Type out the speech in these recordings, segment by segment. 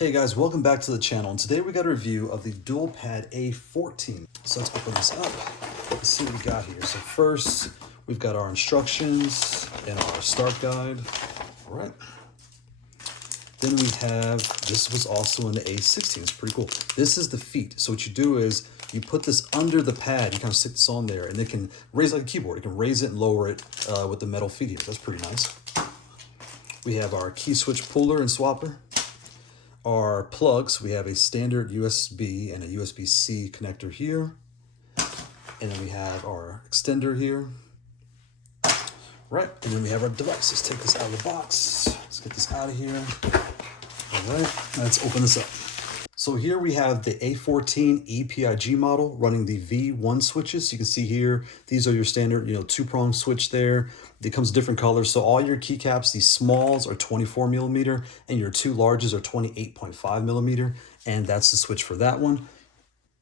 Hey guys, welcome back to the channel, and today we got a review of the DuelPad A14. So let's open this up. Let's see what we got here. So first, we've got our instructions and our start guide. All right. Then we have, this was also in the A16, it's pretty cool. This is the feet. So what you do is you put this under the pad, you kind of stick this on there, and it can raise like a keyboard. You can raise it and lower it with the metal feet here. That's pretty nice. We have our key switch puller and swapper. Our plugs, we have a standard USB and a USB C connector here. And then we have our extender here. Right, and then we have our device. Let's take this out of the box. Let's get this out of here. All right, let's open this up. So here we have the A14 EPIG model running the V1 switches. You can see here, these are your standard, two-prong switch there. It comes in different colors. So all your keycaps, these smalls are 24 millimeter and your two larges are 28.5 millimeter. And that's the switch for that one.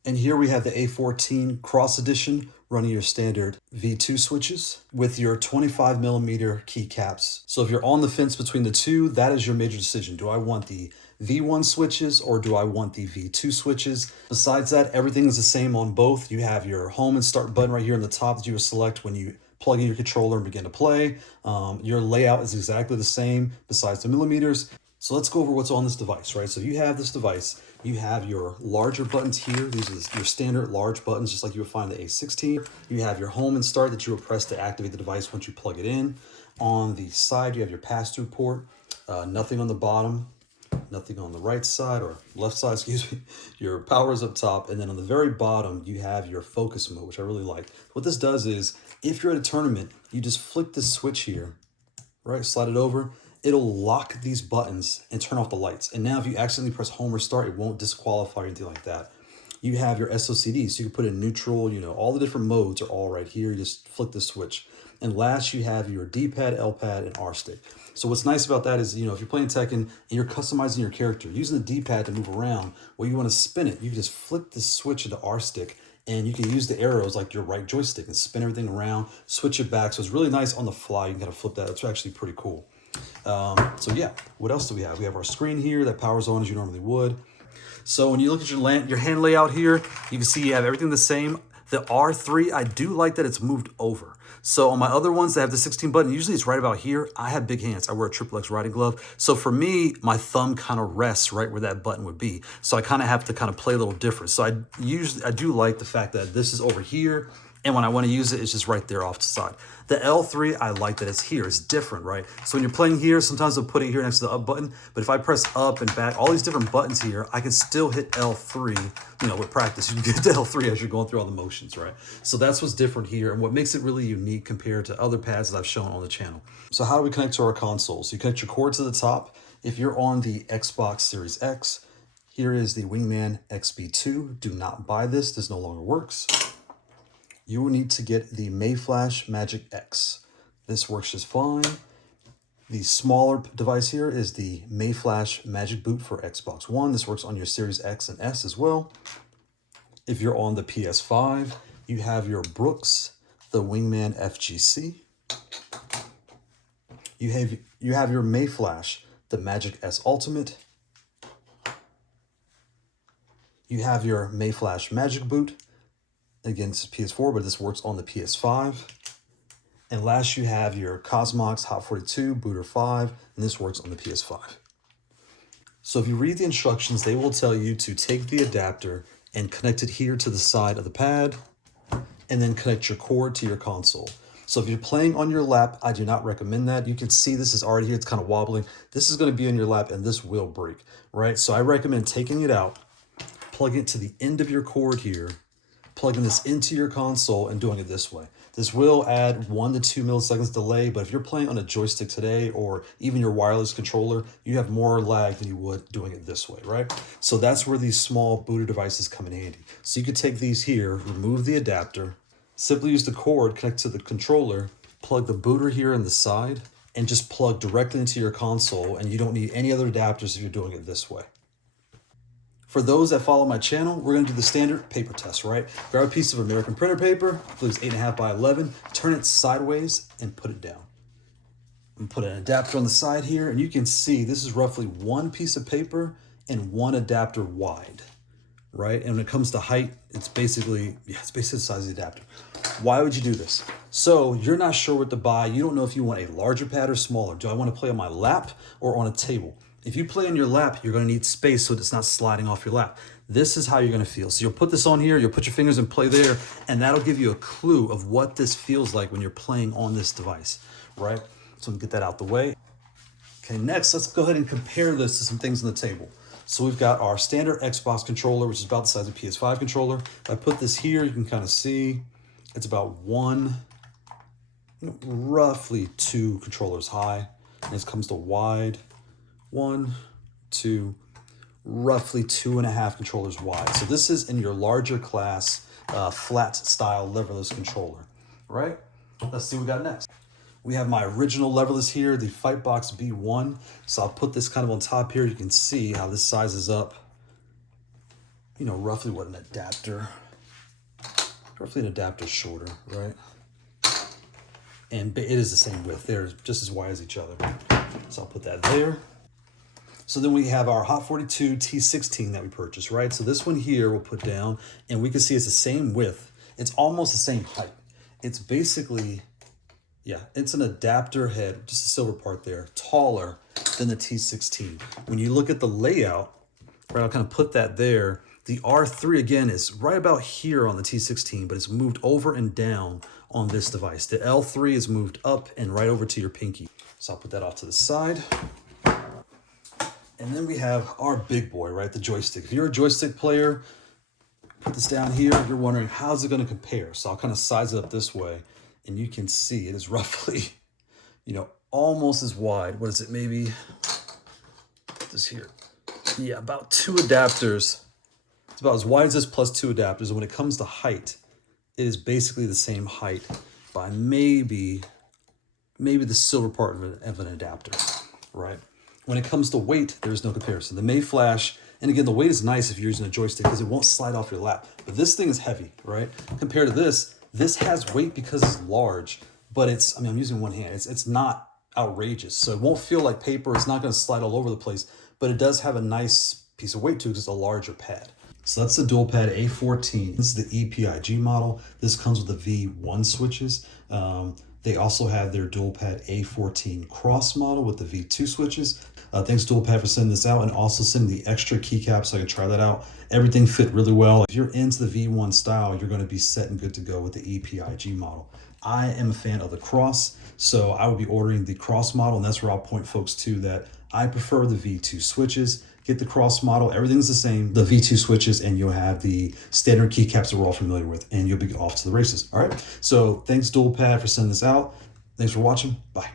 And here we have the A14 Cross Edition running your standard V2 switches with your 25 millimeter keycaps. So if you're on the fence between the two, that is your major decision. Do I want the V1 switches or do I want the V2 switches? Besides that, everything is the same on both. You have your home and start button right here on the top that you will select when you plug in your controller and begin to play. Your layout is exactly the same besides the millimeters. So let's go over what's on this device, right? So you have this device, you have your larger buttons here. These are your standard large buttons, just like you would find the A16. You have your home and start that you will press to activate the device once you plug it in. On the side, you have your pass-through port, nothing on the bottom, nothing on the right side or left side, excuse me. Your power is up top, and then on the very bottom, you have your focus mode, which I really like. What this does is, if you're at a tournament, you just flick this switch here, right? Slide it over. It'll lock these buttons and turn off the lights. And now if you accidentally press home or start, it won't disqualify or anything like that. You have your SOCD, so you can put in neutral, all the different modes are all right here. You just flick the switch. And last, you have your D-pad, L-pad, and R-stick. So what's nice about that is, if you're playing Tekken and you're customizing your character, using the D-pad to move around, well, you want to spin it, you can just flick the switch into R-stick, and you can use the arrows like your right joystick and spin everything around, switch it back. So it's really nice on the fly. You can kind of flip that. It's actually pretty cool. So yeah, what else do we have? We have our screen here that powers on as you normally would. So when you look at your hand layout here, you can see you have everything the same. The R3, I do like that it's moved over. So on my other ones that have the 16 button, usually it's right about here. I have big hands. I wear a XXX riding glove. So for me, my thumb kind of rests right where that button would be. So I kind of have to kind of play a little different. So I do like the fact that this is over here. And when I want to use it, it's just right there off to the side. The L3, I like that it's here. It's different, right? So when you're playing here, sometimes I'll put it here next to the up button. But if I press up and back, all these different buttons here, I can still hit L3. With practice, you can get to L3 as you're going through all the motions, right? So that's what's different here and what makes it really unique compared to other pads that I've shown on the channel. So how do we connect to our consoles? You connect your cord to the top. If you're on the Xbox Series X, here is the Wingman XB2. Do not buy this. This no longer works. You will need to get the Mayflash Magic X. This works just fine. The smaller device here is the Mayflash MagicBoot for Xbox One. This works on your Series X and S as well. If you're on the PS5, you have your Brooks, the Wingman FGC. You have your Mayflash, the Magic S Ultimate. You have your Mayflash MagicBoot. Again, this is PS4, but this works on the PS5. And last, you have your COSMOX Hot 42 Booter 5, and this works on the PS5. So if you read the instructions, they will tell you to take the adapter and connect it here to the side of the pad, and then connect your cord to your console. So if you're playing on your lap, I do not recommend that. You can see this is already here, it's kind of wobbling. This is going to be on your lap, and this will break, right? So I recommend taking it out, plugging it to the end of your cord here, plugging this into your console and doing it this way. This will add 1 to 2 milliseconds delay, but if you're playing on a joystick today or even your wireless controller, you have more lag than you would doing it this way, right? So that's where these small booter devices come in handy. So you could take these here, remove the adapter, simply use the cord, connect to the controller, plug the booter here in the side, and just plug directly into your console, and you don't need any other adapters if you're doing it this way. For those that follow my channel, we're going to do the standard paper test, right? Grab a piece of American printer paper, I believe it's 8.5 by 11, turn it sideways and put it down. And put an adapter on the side here, and you can see this is roughly one piece of paper and 1 adapter wide, right? And when it comes to height, it's basically the size of the adapter. Why would you do this? So you're not sure what to buy. You don't know if you want a larger pad or smaller. Do I want to play on my lap or on a table? If you play on your lap, you're going to need space so it's not sliding off your lap. This is how you're going to feel. So you'll put this on here, you'll put your fingers and play there, and that'll give you a clue of what this feels like when you're playing on this device, right? So we'll get that out the way. Okay, next, let's go ahead and compare this to some things on the table. So we've got our standard Xbox controller, which is about the size of a PS5 controller. If I put this here, you can kind of see it's about roughly 2 controllers high. And this comes to wide, 1, 2, roughly 2.5 controllers wide. So this is in your larger class, flat style leverless controller, right? Let's see what we got next. We have my original leverless here, the Fightbox B1. So I'll put this kind of on top here. You can see how this sizes up, roughly what an adapter, shorter, right? And it is the same width. They're just as wide as each other. So I'll put that there. So then we have our Hot 42 T16 that we purchased, right? So this one here we'll put down, and we can see it's the same width. It's almost the same height. It's basically, it's an adapter head, just a silver part there, taller than the T16. When you look at the layout, right, I'll kind of put that there. The R3 again is right about here on the T16, but it's moved over and down on this device. The L3 is moved up and right over to your pinky. So I'll put that off to the side. And then we have our big boy, right? The joystick. If you're a joystick player, put this down here. You're wondering, how's it going to compare? So I'll kind of size it up this way, and you can see it is roughly, almost as wide. What is it? Maybe put this here. Yeah, about 2 adapters. It's about as wide as this plus 2 adapters. And when it comes to height, it is basically the same height by maybe the silver part of an adapter, right? When it comes to weight, there's no comparison. The Mayflash, and again, the weight is nice if you're using a joystick because it won't slide off your lap. But this thing is heavy, right? Compared to this has weight because it's large, but I'm using one hand. It's not outrageous. So it won't feel like paper. It's not going to slide all over the place, but it does have a nice piece of weight to it because it's a larger pad. So that's the DuelPad A14. This is the EPIG model. This comes with the V1 switches. They also have their DuelPad A14 Cross model with the V2 switches. Thanks DuelPad for sending this out and also sending the extra keycaps so I can try that out. Everything fit really well. If you're into the V1 style, you're going to be set and good to go with the EPIG model. I am a fan of the Cross, so I would be ordering the Cross model, and that's where I'll point folks to that I prefer the V2 switches. Get the Cross model, everything's the same, the V2 switches, and you'll have the standard keycaps that we're all familiar with, and you'll be off to the races. All right, so thanks DuelPad for sending this out. Thanks for watching. Bye.